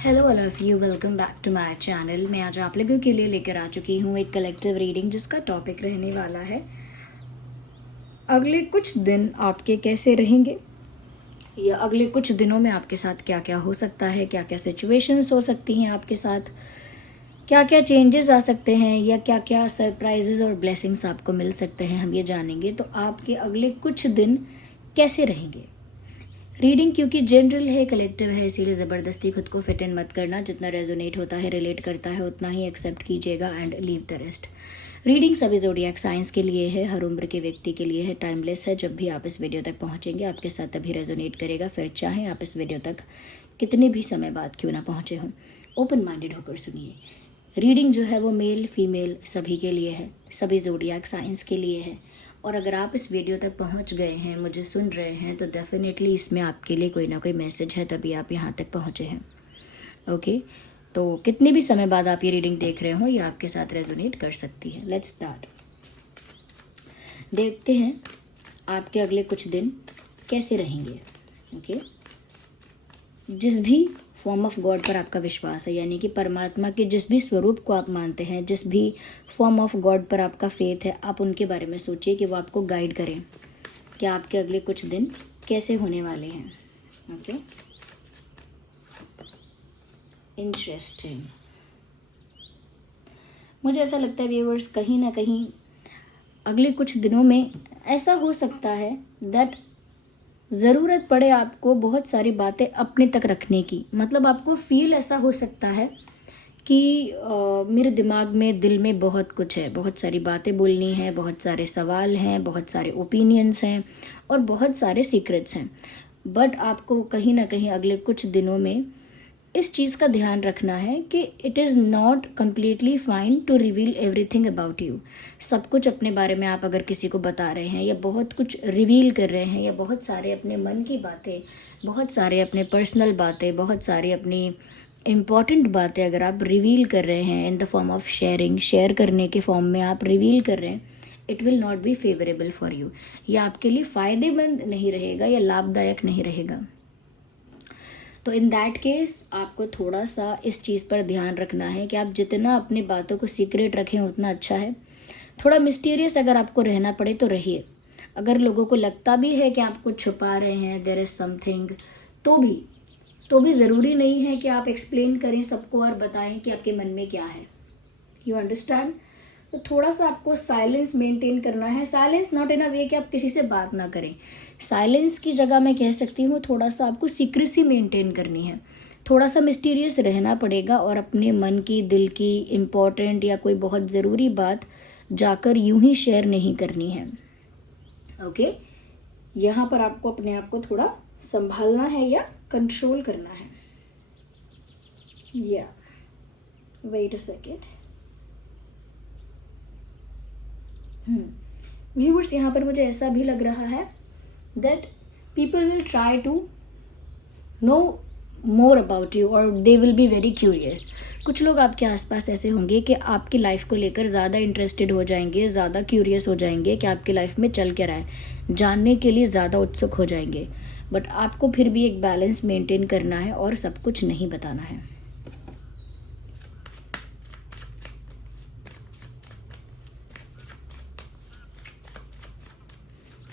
Hello all of you, welcome back to my channel. मैं आज आप लोगों के लिए लेकर आ चुकी हूँ एक कलेक्टिव रीडिंग जिसका टॉपिक रहने वाला है अगले कुछ दिन आपके कैसे रहेंगे, या अगले कुछ दिनों में आपके साथ क्या क्या हो सकता है, क्या क्या सिचुएशंस हो सकती हैं आपके साथ, क्या क्या चेंजेस आ सकते हैं, या क्या क्या सरप्राइजेस और ब्लेसिंग्स आपको मिल सकते हैं, हम ये जानेंगे। तो आपके अगले कुछ दिन कैसे रहेंगे। रीडिंग क्योंकि जनरल है, कलेक्टिव है, इसीलिए ज़बरदस्ती खुद को फिट इन मत करना। जितना रेजोनेट होता है, रिलेट करता है, उतना ही एक्सेप्ट कीजिएगा and leave the rest. Reading सभी ज़ोडिएक साइंस के लिए है, हर उम्र के व्यक्ति के लिए है, टाइमलेस है। जब भी आप इस वीडियो तक पहुंचेंगे आपके साथ तभी रेजोनेट करेगा, फिर चाहे आप इस वीडियो तक कितने भी समय बाद क्यों ना पहुँचे हों। ओपन माइंडेड होकर सुनिए। रीडिंग जो है वो मेल फीमेल सभी के लिए है, सभी ज़ोडिएक साइंस के लिए है। और अगर आप इस वीडियो तक पहुंच गए हैं, मुझे सुन रहे हैं, तो डेफिनेटली इसमें आपके लिए कोई ना कोई मैसेज है, तभी आप यहाँ तक पहुँचे हैं। ओके, तो कितने भी समय बाद आप ये रीडिंग देख रहे हो, ये आपके साथ रेजोनेट कर सकती है। Let's start. देखते हैं आपके अगले कुछ दिन कैसे रहेंगे। ओके, जिस भी फॉर्म ऑफ गॉड पर आपका विश्वास है, यानी कि परमात्मा के जिस भी स्वरूप को आप मानते हैं, जिस भी फॉर्म ऑफ गॉड पर आपका फेथ है, आप उनके बारे में सोचिए कि वो आपको गाइड करें कि आपके अगले कुछ दिन कैसे होने वाले हैं। Okay, interesting. मुझे ऐसा लगता है व्यूअर्स, कहीं ना कहीं अगले कुछ दिनों में ऐसा हो सकता है दैट ज़रूरत पड़े आपको बहुत सारी बातें अपने तक रखने की। मतलब आपको फील ऐसा हो सकता है कि मेरे दिमाग में, दिल में बहुत कुछ है, बहुत सारी बातें बोलनी है, बहुत सारे सवाल हैं, बहुत सारे ओपिनियंस हैं और बहुत सारे सीक्रेट्स हैं। बट आपको कहीं ना कहीं अगले कुछ दिनों में इस चीज़ का ध्यान रखना है कि it is not completely fine to reveal everything about you. सब कुछ अपने बारे में आप अगर किसी को बता रहे हैं, या बहुत कुछ रिवील कर रहे हैं, या बहुत सारे अपने मन की बातें, बहुत सारे अपने पर्सनल बातें, बहुत सारी अपनी इम्पॉर्टेंट बातें अगर आप रिवील कर रहे हैं in the form of sharing, share करने के फॉर्म में आप रिवील कर रहे हैं, it will not be favourable for you. यह आपके लिए फ़ायदेमंद नहीं रहेगा या लाभदायक नहीं रहेगा। तो इन दैट केस आपको थोड़ा सा इस चीज़ पर ध्यान रखना है कि आप जितना अपनी बातों को सीक्रेट रखें उतना अच्छा है। थोड़ा मिस्टीरियस अगर आपको रहना पड़े तो रहिए। अगर लोगों को लगता भी है कि आप कुछ छुपा रहे हैं, देयर इज़ समथिंग, तो भी ज़रूरी नहीं है कि आप एक्सप्लेन करें सबको और बताएं कि आपके मन में क्या है। You understand. तो थोड़ा सा आपको साइलेंस मेंटेन करना है। साइलेंस नॉट इन अ वे कि आप किसी से बात ना करें। साइलेंस की जगह मैं कह सकती हूँ थोड़ा सा आपको सीक्रेसी मेंटेन करनी है। थोड़ा सा मिस्टीरियस रहना पड़ेगा और अपने मन की, दिल की इम्पॉर्टेंट या कोई बहुत ज़रूरी बात जाकर यूं ही शेयर नहीं करनी है। ओके, यहाँ पर आपको अपने आप को थोड़ा संभालना है या कंट्रोल करना है। या वेट अ सेकेंड। व्यूअर्स, यहाँ पर मुझे ऐसा भी लग रहा है that people will try to know more about you और they will be very curious. कुछ लोग आपके आसपास ऐसे होंगे कि आपकी लाइफ को लेकर ज़्यादा इंटरेस्टेड हो जाएंगे, ज़्यादा क्यूरियस हो जाएंगे कि आपकी लाइफ में चल क्या रहा है, जानने के लिए ज़्यादा उत्सुक हो जाएंगे। बट आपको फिर भी एक बैलेंस मेंटेन करना है और सब कुछ नहीं बताना है।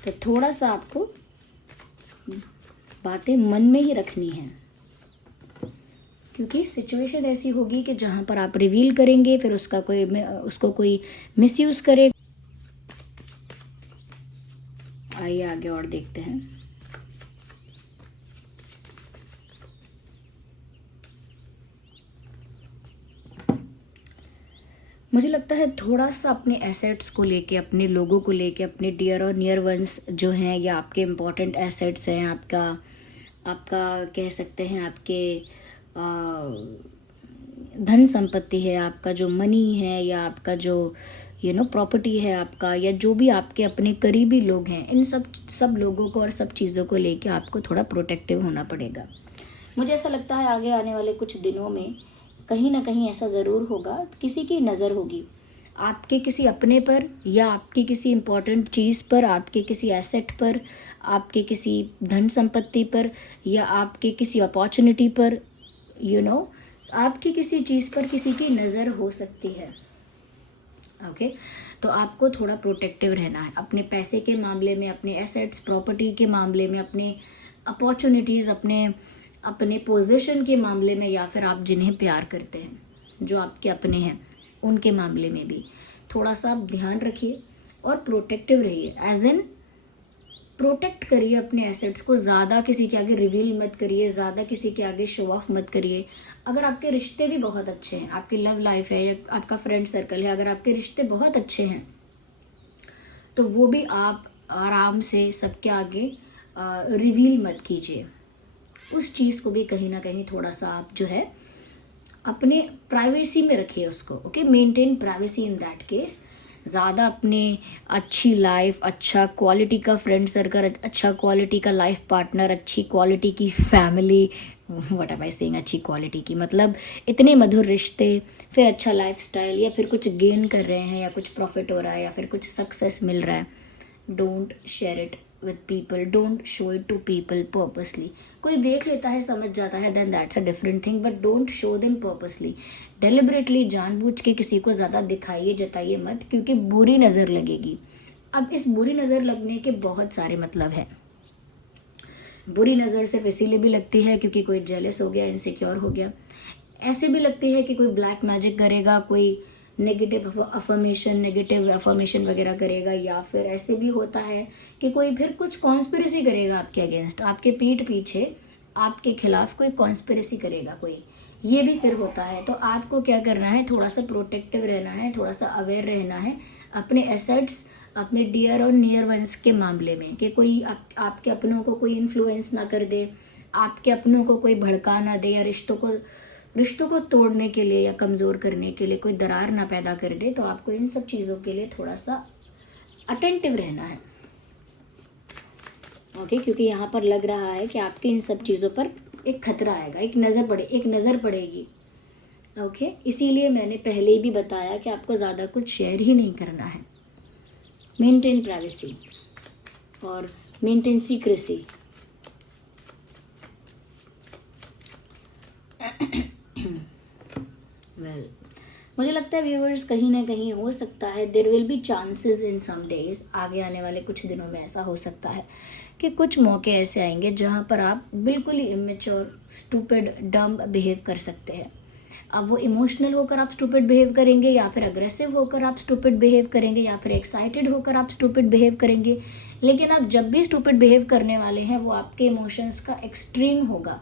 तो थोड़ा सा आपको बातें मन में ही रखनी है, क्योंकि सिचुएशन ऐसी होगी कि जहाँ पर आप रिवील करेंगे फिर उसको कोई मिसयूज़ करे। आइए आगे और देखते हैं। मुझे लगता है थोड़ा सा अपने एसेट्स को लेके, अपने लोगों को लेके, अपने डियर और नियर वंस जो हैं, या आपके इम्पॉर्टेंट एसेट्स हैं, आपका कह सकते हैं आपके धन संपत्ति है, आपका जो मनी है, या आपका जो प्रॉपर्टी है आपका, या जो भी आपके अपने करीबी लोग हैं, इन सब लोगों को और सब चीज़ों को लेके आपको थोड़ा प्रोटेक्टिव होना पड़ेगा। मुझे ऐसा लगता है आगे आने वाले कुछ दिनों में कहीं ना कहीं ऐसा ज़रूर होगा, किसी की नज़र होगी आपके किसी अपने पर, या आपकी किसी इम्पोर्टेंट चीज़ पर, आपके किसी एसेट पर, आपके किसी धन संपत्ति पर, या आपके किसी अपॉर्चुनिटी पर, आपकी किसी चीज़ पर किसी की नज़र हो सकती है। ओके, तो आपको थोड़ा प्रोटेक्टिव रहना है अपने पैसे के मामले में, अपने एसेट्स प्रॉपर्टी के मामले में, अपने अपॉर्चुनिटीज़, अपने अपने पोजीशन के मामले में, या फिर आप जिन्हें प्यार करते हैं, जो आपके अपने हैं, उनके मामले में भी थोड़ा सा आप ध्यान रखिए और प्रोटेक्टिव रहिए। एज इन प्रोटेक्ट करिए अपने एसेट्स को, ज़्यादा किसी के आगे रिवील मत करिए, ज़्यादा किसी के आगे शो ऑफ मत करिए। अगर आपके रिश्ते भी बहुत अच्छे हैं, आपकी लव लाइफ है या आपका फ्रेंड सर्कल है, अगर आपके रिश्ते बहुत अच्छे हैं तो वो भी आप आराम से सबके आगे रिवील मत कीजिए। उस चीज़ को भी कहीं ना कहीं थोड़ा सा आप जो है अपने प्राइवेसी में रखिए उसको। Okay, maintain privacy in that case. ज़्यादा अपने अच्छी लाइफ, अच्छा क्वालिटी का फ्रेंड सर्कल, अच्छा क्वालिटी का लाइफ पार्टनर, अच्छी क्वालिटी की family, what am I saying, अच्छी क्वालिटी की मतलब इतने मधुर रिश्ते, फिर अच्छा लाइफस्टाइल, या फिर कुछ गेन कर रहे हैं या कुछ प्रॉफिट हो रहा है या फिर कुछ सक्सेस मिल रहा है, don't share it with people, don't show it to people purposely. कोई देख लेता है, समझ जाता है, then that's a different thing, but don't show them purposely. Deliberately, जानबूझ के किसी को ज़्यादा दिखाइए, जताइए मत, क्योंकि बुरी नज़र लगेगी। अब इस बुरी नज़र लगने के बहुत सारे मतलब हैं। बुरी नज़र सिर्फ इसीलिए भी लगती है क्योंकि कोई जेलस हो गया, इनसिक्योर हो गया। ऐसे भी लगती है कि कोई ब्लैक मैजिक करेगा, कोई नेगेटिव अफर्मेशन वगैरह करेगा, या फिर ऐसे भी होता है कि कोई फिर कुछ कॉन्स्पिरेसी करेगा आपके अगेंस्ट, आपके पीठ पीछे आपके खिलाफ कोई कॉन्स्पिरेसी करेगा कोई, ये भी फिर होता है। तो आपको क्या करना है, थोड़ा सा प्रोटेक्टिव रहना है, थोड़ा सा अवेयर रहना है अपने एसेट्स, अपने डियर और नियर वंस के मामले में, कि कोई आपके अपनों को कोई इन्फ्लुएंस ना कर दे, आपके अपनों को कोई भड़का ना दे, या रिश्तों को तोड़ने के लिए या कमज़ोर करने के लिए कोई दरार ना पैदा कर दे। तो आपको इन सब चीज़ों के लिए थोड़ा सा अटेंटिव रहना है। ओके, क्योंकि यहाँ पर लग रहा है कि आपकी इन सब चीज़ों पर एक खतरा आएगा, एक नज़र पड़ेगी। ओके, इसीलिए मैंने पहले ही भी बताया कि आपको ज़्यादा कुछ शेयर ही नहीं करना है। मेंटेन प्राइवेसी और मेंटेन सीक्रेसी। वेल, मुझे लगता है व्यूअर्स, कहीं ना कहीं हो सकता है there will be chances in some days, आगे आने वाले कुछ दिनों में ऐसा हो सकता है कि कुछ मौके ऐसे आएंगे जहाँ पर आप बिल्कुल ही इमेच्योर, स्टूपिड, डम्ब बिहेव कर सकते हैं। अब वो इमोशनल होकर आप स्टूपिड बिहेव करेंगे, या फिर अग्रेसिव होकर आप स्टूपिड बिहेव करेंगे, या फिर एक्साइटेड होकर आप स्टूपिड बिहेव करेंगे। लेकिन आप जब भी स्टूपिड बिहेव करने वाले हैं वो आपके इमोशंस का एक्सट्रीम होगा।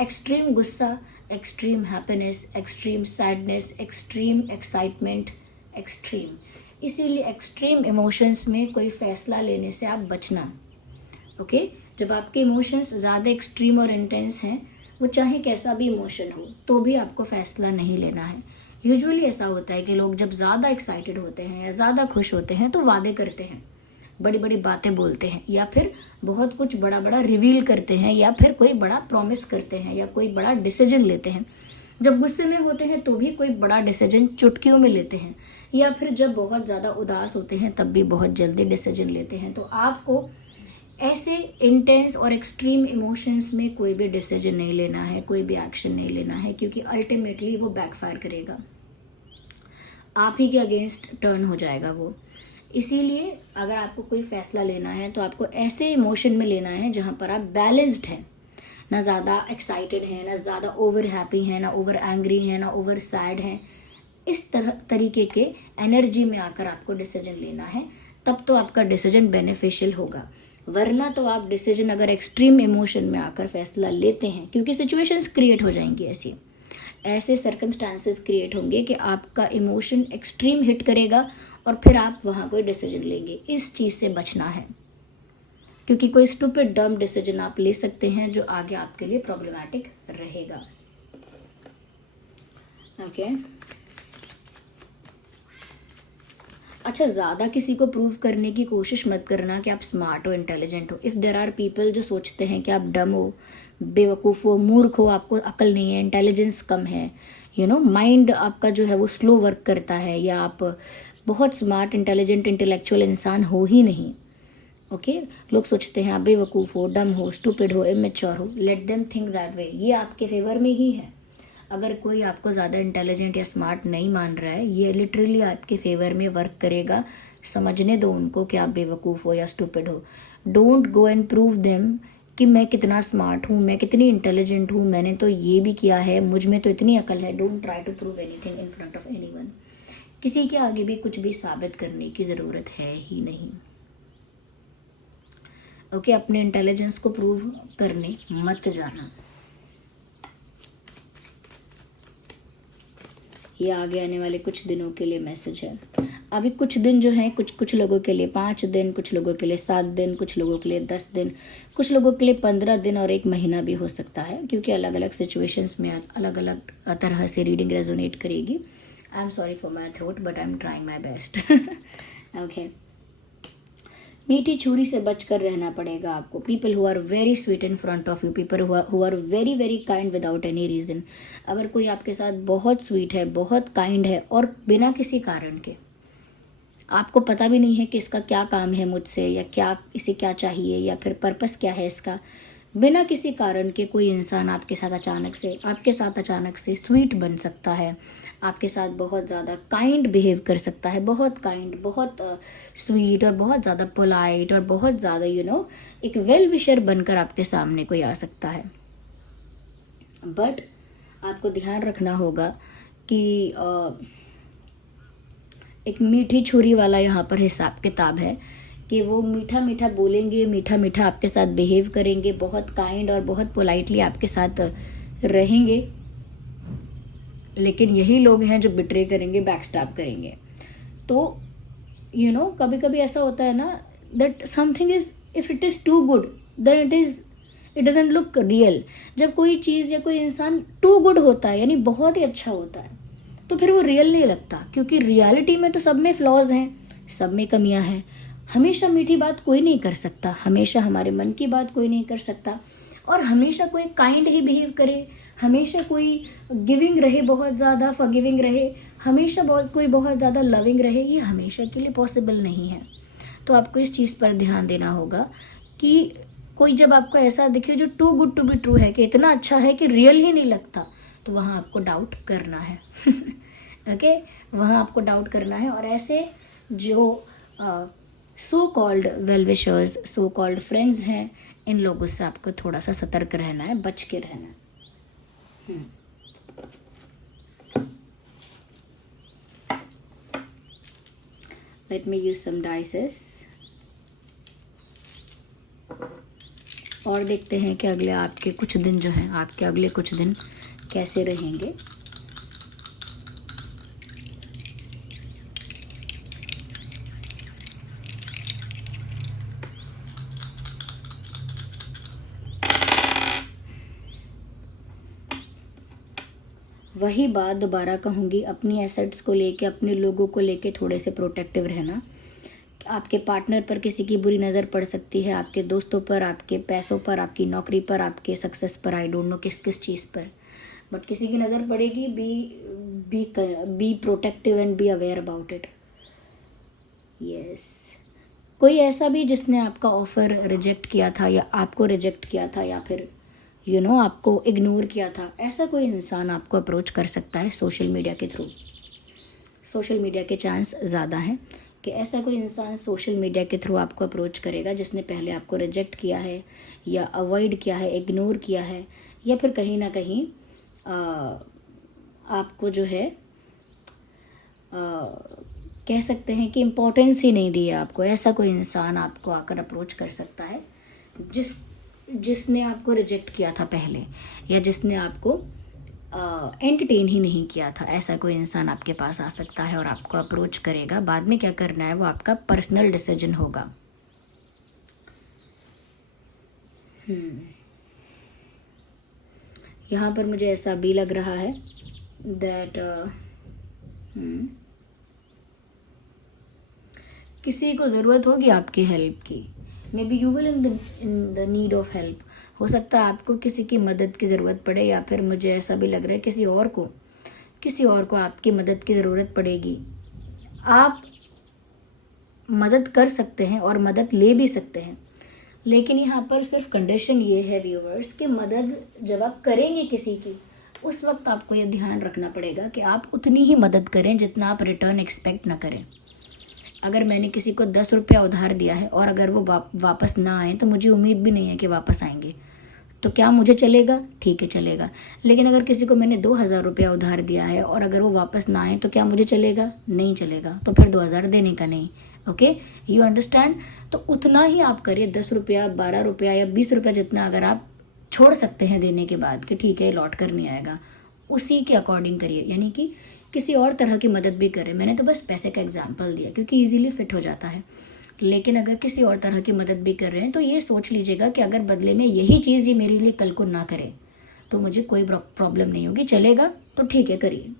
एक्सट्रीम गुस्सा, extreme happiness, extreme sadness, extreme excitement, extreme. इसीलिए एक्सट्रीम इमोशंस में कोई फैसला लेने से आप बचना। ओके, जब आपके इमोशंस ज़्यादा एक्सट्रीम और इंटेंस हैं, वो चाहे कैसा भी इमोशन हो, तो भी आपको फैसला नहीं लेना है। यूजुअली ऐसा होता है कि लोग जब ज़्यादा एक्साइटेड होते हैं या ज़्यादा खुश होते हैं तो वादे करते हैं, बड़ी बड़ी बातें बोलते हैं, या फिर बहुत कुछ बड़ा बड़ा रिवील करते हैं, या फिर कोई बड़ा प्रॉमिस करते हैं, या कोई बड़ा डिसीजन लेते हैं। जब गुस्से में होते हैं तो भी कोई बड़ा डिसीजन चुटकियों में लेते हैं, या फिर जब बहुत ज़्यादा उदास होते हैं तब भी बहुत जल्दी डिसीजन लेते हैं। तो आपको ऐसे इंटेंस और एक्सट्रीम इमोशंस में कोई भी डिसीजन नहीं लेना है, कोई भी एक्शन नहीं लेना है, क्योंकि अल्टीमेटली वो बैकफायर करेगा, आप ही के अगेंस्ट टर्न हो जाएगा वो। इसीलिए अगर आपको कोई फैसला लेना है तो आपको ऐसे इमोशन में लेना है जहाँ पर आप बैलेंस्ड हैं, ना ज़्यादा एक्साइटेड हैं, ना ज़्यादा ओवर हैप्पी हैं, ना ओवर एंग्री हैं, ना ओवर सैड हैं। इस तरीके के एनर्जी में आकर आपको डिसीजन लेना है, तब तो आपका डिसीजन बेनिफिशियल होगा। वरना तो आप डिसीजन अगर एक्सट्रीम इमोशन में आकर फैसला लेते हैं, क्योंकि सिचुएशंस क्रिएट हो जाएंगी, ऐसे सर्कमस्टांसेस क्रिएट होंगे कि आपका इमोशन एक्सट्रीम हिट करेगा और फिर आप वहाँ कोई डिसीजन लेंगे। इस चीज़ से बचना है, क्योंकि कोई स्टूपिड डम डिसीजन आप ले सकते हैं जो आगे आपके लिए प्रॉब्लमैटिक रहेगा। ओके, अच्छा, ज़्यादा किसी को प्रूव करने की कोशिश मत करना कि आप स्मार्ट हो, इंटेलिजेंट हो। इफ़ देर आर पीपल जो सोचते हैं कि आप डम हो, बेवकूफ़ हो, मूर्ख हो, आपको अकल नहीं है, इंटेलिजेंस कम है, माइंड आपका जो है वो स्लो वर्क करता है, या आप बहुत स्मार्ट, इंटेलिजेंट, इंटेलेक्चुअल इंसान हो ही नहीं। ओके, लोग सोचते हैं आप बेवकूफ़ हो, डम हो, स्टूपिड हो, इमेच्योर हो। Let them think that way, ये आपके फेवर में ही है। अगर कोई आपको ज़्यादा इंटेलिजेंट या स्मार्ट नहीं मान रहा है, ये लिटरली आपके फेवर में वर्क करेगा। समझने दो उनको कि आप बेवकूफ़ हो या स्टूपिड हो। Don't go and prove them कि मैं कितना स्मार्ट हूँ, मैं कितनी इंटेलिजेंट हूँ, मैंने तो ये भी किया है, मुझ में तो इतनी अकल है। Don't try to prove anything in front of anyone. किसी के आगे भी कुछ भी साबित करने की ज़रूरत है ही नहीं। ओके, अपने इंटेलिजेंस को प्रूव करने मत जाना। ये आगे आने वाले कुछ दिनों के लिए मैसेज है। अभी कुछ दिन जो हैं, कुछ लोगों के लिए 5 दिन, कुछ लोगों के लिए 7 दिन, कुछ लोगों के लिए 10 दिन, कुछ लोगों के लिए 15 दिन और 1 महीना भी हो सकता है, क्योंकि अलग अलग सिचुएशंस में अलग अलग तरह से रीडिंग रेजोनेट करेगी। I am sorry for my throat but I am trying my best. Okay, मीठी छुरी से बचकर रहना पड़ेगा आपको। People who are very sweet in front of you, people who are very very kind without any reason. अगर कोई आपके साथ बहुत स्वीट है, बहुत काइंड है और बिना किसी कारण के, आपको पता भी नहीं है कि इसका क्या काम है मुझसे, या क्या इसे क्या चाहिए, या फिर पर्पस क्या है इसका, बिना किसी कारण के कोई इंसान आपके साथ अचानक से स्वीट बन सकता है, आपके साथ बहुत ज़्यादा काइंड बिहेव कर सकता है, बहुत काइंड, बहुत स्वीट और बहुत ज़्यादा पोलाइट और बहुत ज़्यादा एक वेल विशर बनकर आपके सामने कोई आ सकता है। बट आपको ध्यान रखना होगा कि एक मीठी छुरी वाला यहाँ पर हिसाब किताब है कि वो मीठा मीठा बोलेंगे, मीठा मीठा आपके साथ बिहेव करेंगे, बहुत काइंड और बहुत पोलाइटली आपके साथ रहेंगे, लेकिन यही लोग हैं जो बिट्रे करेंगे, बैकस्टैब करेंगे। तो कभी कभी ऐसा होता है ना, that something is, if it is too good then it doesn't look real. जब कोई चीज़ या कोई इंसान टू गुड होता है, यानी बहुत ही अच्छा होता है, तो फिर वो रियल नहीं लगता, क्योंकि रियलिटी में तो सब में फ्लॉज हैं, सब में कमियां हैं। हमेशा मीठी बात कोई नहीं कर सकता, हमेशा हमारे मन की बात कोई नहीं कर सकता, और हमेशा कोई काइंड ही बिहेव करे, हमेशा कोई गिविंग रहे, बहुत ज़्यादा फॉरगिविंग रहे, हमेशा कोई बहुत ज़्यादा लविंग रहे, ये हमेशा के लिए पॉसिबल नहीं है। तो आपको इस चीज़ पर ध्यान देना होगा कि कोई जब आपको ऐसा दिखे जो too good to be true है, कि इतना अच्छा है कि रियल ही नहीं लगता, तो वहाँ आपको डाउट करना है। ओके, वहाँ आपको डाउट करना है। और ऐसे जो so called well wishers, so called friends हैं, इन लोगों से आपको थोड़ा सा सतर्क रहना है, बच के रहना है। Let me use some dices और देखते हैं कि अगले आपके कुछ दिन जो हैं, आपके अगले कुछ दिन कैसे रहेंगे। वही बात दोबारा कहूँगी, अपनी एसेट्स को लेके, अपने लोगों को लेके थोड़े से प्रोटेक्टिव रहना। आपके पार्टनर पर किसी की बुरी नज़र पड़ सकती है, आपके दोस्तों पर, आपके पैसों पर, आपकी नौकरी पर, आपके सक्सेस पर, आई डोंट नो किस किस चीज़ पर, बट किसी की नज़र पड़ेगी। Be protective and be aware about it. Yes, कोई ऐसा भी जिसने आपका ऑफ़र रिजेक्ट किया था, या आपको रिजेक्ट किया था, या फिर आपको इग्नोर किया था, ऐसा कोई इंसान आपको अप्रोच कर सकता है सोशल मीडिया के थ्रू। सोशल मीडिया के चांस ज़्यादा हैं कि ऐसा कोई इंसान सोशल मीडिया के थ्रू आपको अप्रोच करेगा जिसने पहले आपको रिजेक्ट किया है, या अवॉइड किया है, इग्नोर किया है, या फिर कहीं ना कहीं आपको जो है कह सकते हैं कि इम्पोर्टेंस ही नहीं दी है आपको। ऐसा कोई इंसान आपको आकर अप्रोच कर सकता है जिसने आपको रिजेक्ट किया था पहले, या जिसने आपको एंटरटेन ही नहीं किया था। ऐसा कोई इंसान आपके पास आ सकता है और आपको अप्रोच करेगा। बाद में क्या करना है वो आपका पर्सनल डिसीजन होगा। यहाँ पर मुझे ऐसा भी लग रहा है दैट किसी को ज़रूरत होगी आपकी हेल्प की। May be you will in the need of help. हो सकता है आपको किसी की मदद की ज़रूरत पड़े, या फिर मुझे ऐसा भी लग रहा है किसी और को आपकी मदद की ज़रूरत पड़ेगी। आप मदद कर सकते हैं और मदद ले भी सकते हैं, लेकिन यहाँ पर सिर्फ कंडीशन ये है व्यूअर्स कि मदद जब आप करेंगे किसी की, उस वक्त आपको ये ध्यान रखना पड़ेगा कि आप उतनी ही मदद करें जितना आप रिटर्न एक्सपेक्ट ना करें। अगर मैंने किसी को 10 रुपया उधार दिया है और अगर वो वापस ना आए तो मुझे उम्मीद भी नहीं है कि वापस आएंगे, तो क्या मुझे चलेगा? ठीक है, चलेगा। लेकिन अगर किसी को मैंने 2000 रुपया उधार दिया है और अगर वो वापस ना आए तो क्या मुझे चलेगा? नहीं चलेगा। तो फिर 2000 देने का नहीं। Okay, you understand? तो उतना ही आप करिए, 10 रुपया, 12 रुपया या 20 रुपया, जितना अगर आप छोड़ सकते हैं देने के बाद कि ठीक है लौट कर नहीं आएगा, उसी के अकॉर्डिंग करिए। यानी कि किसी और तरह की मदद भी करें। मैंने तो बस पैसे का एग्जाम्पल दिया क्योंकि ईजिली फिट हो जाता है। लेकिन अगर किसी और तरह की मदद भी कर रहे हैं तो ये सोच लीजिएगा कि अगर बदले में यही चीज़ ये मेरे लिए कल को ना करे तो मुझे कोई प्रॉब्लम नहीं होगी, चलेगा तो ठीक है, करिए।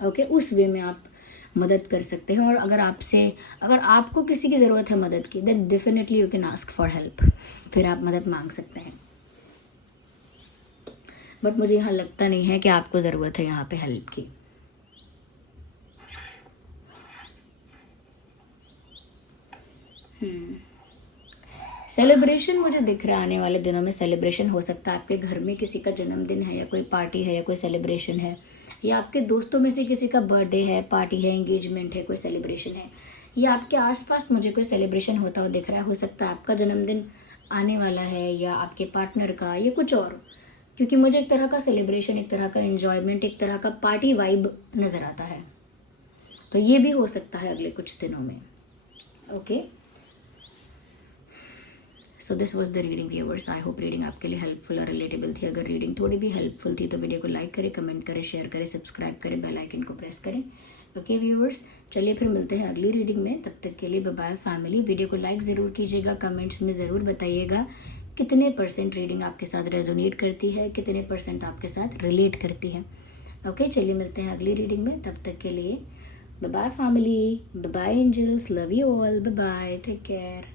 ओके, उस वे में आप मदद कर सकते हैं। और अगर आपको किसी की ज़रूरत है मदद की, then definitely you can ask for help. फिर आप मदद मांग सकते हैं। बट मुझे यहाँ लगता नहीं है कि आपको ज़रूरत है यहाँ पे हेल्प की। सेलिब्रेशन मुझे दिख रहा है, आने वाले दिनों में सेलिब्रेशन हो सकता है। आपके घर में किसी का जन्मदिन है या कोई पार्टी है या कोई सेलिब्रेशन है, या आपके दोस्तों में से किसी का बर्थडे है, पार्टी है, एंगेजमेंट है, कोई सेलिब्रेशन है, या आपके आसपास मुझे कोई सेलिब्रेशन होता हुआ दिख रहा है। हो सकता है आपका जन्मदिन आने वाला है या आपके पार्टनर का या कुछ और, क्योंकि मुझे एक तरह का सेलिब्रेशन, एक तरह का एंजॉयमेंट, एक तरह का पार्टी वाइब नज़र आता है। तो ये भी हो सकता है अगले कुछ दिनों में। Okay, so this was the reading viewers. I hope reading आपके लिए हेल्पफुल और रिलेटेबल थी। अगर रीडिंग थोड़ी भी हेल्पफुल थी तो वीडियो को लाइक करें, कमेंट करें, शेयर करें, सब्सक्राइब करें, बेल आइकन को प्रेस करें। ओके व्यूवर्स, चलिए फिर मिलते हैं अगली रीडिंग में। तब तक के लिए बाय बाय फैमिली। वीडियो को लाइक ज़रूर कीजिएगा, कमेंट्स में ज़रूर बताइएगा कितने % रीडिंग आपके साथ रेजोनेट करती है, कितने % आपके साथ रिलेट करती है। ओके, चलिए मिलते हैं अगली रीडिंग में। तब तक के लिए bye bye family, bye bye angels, love you all, bye bye, take care.